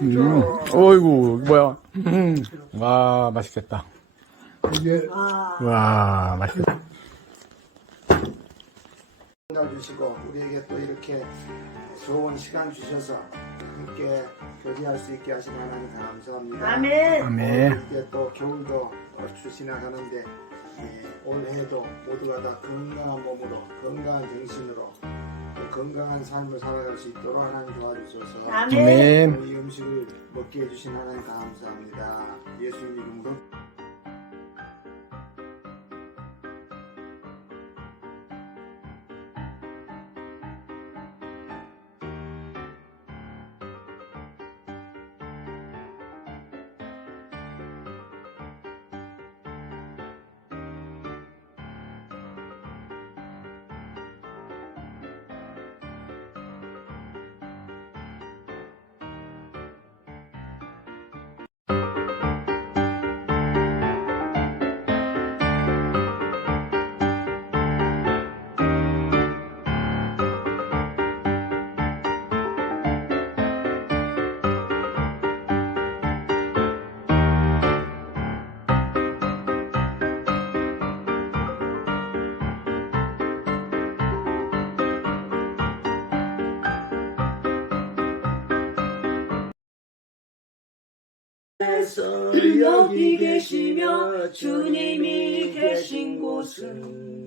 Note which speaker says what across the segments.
Speaker 1: 음. 어이구, 뭐야. 음. 와, 맛있겠다.
Speaker 2: 이게
Speaker 1: 와, 맛있겠다.
Speaker 2: 주시고 우리에게 또 이렇게 좋은 시간 주셔서 함께 교제할 수 있게 하신 하나님 감사합니다.
Speaker 3: 아멘.
Speaker 1: 아멘.
Speaker 2: 이제 또 겨울도 얼추 지나가는데 예, 올해도 모두가 다 건강한 몸으로 건강한 정신으로 또 건강한 삶을 살아갈 수 있도록 하나님 도와주셔서
Speaker 3: 아멘.
Speaker 2: 이 음식을 먹게 해주신 하나님 감사합니다. 예수 이름으로
Speaker 3: 여기 계시며 주님이 계신 곳은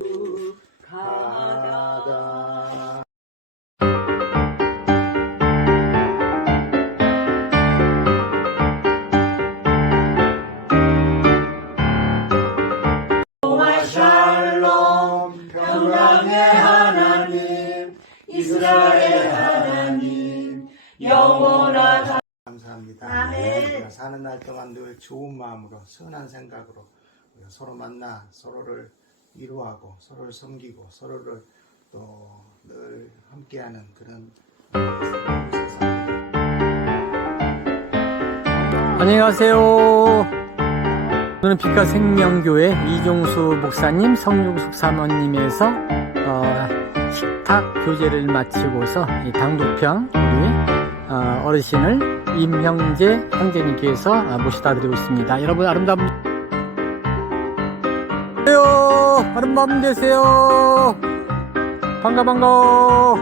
Speaker 3: 가
Speaker 2: 사는 날 동안 늘 좋은 마음으로 선한 생각으로 서로 만나 서로를 위로하고 서로를 섬기고 서로를 또 늘 함께하는 그런
Speaker 1: 안녕하세요. 저는 피카 생명교회 이종수 목사님, 성육숙 사모님에서 어, 식탁 교제를 마치고서 이 당도평 우리 어, 어르신을 임형재 형제님께서 어, 모시다 드리고 있습니다. 여러분 아름다운 되세요. 아름다운 되세요. 반가 반가.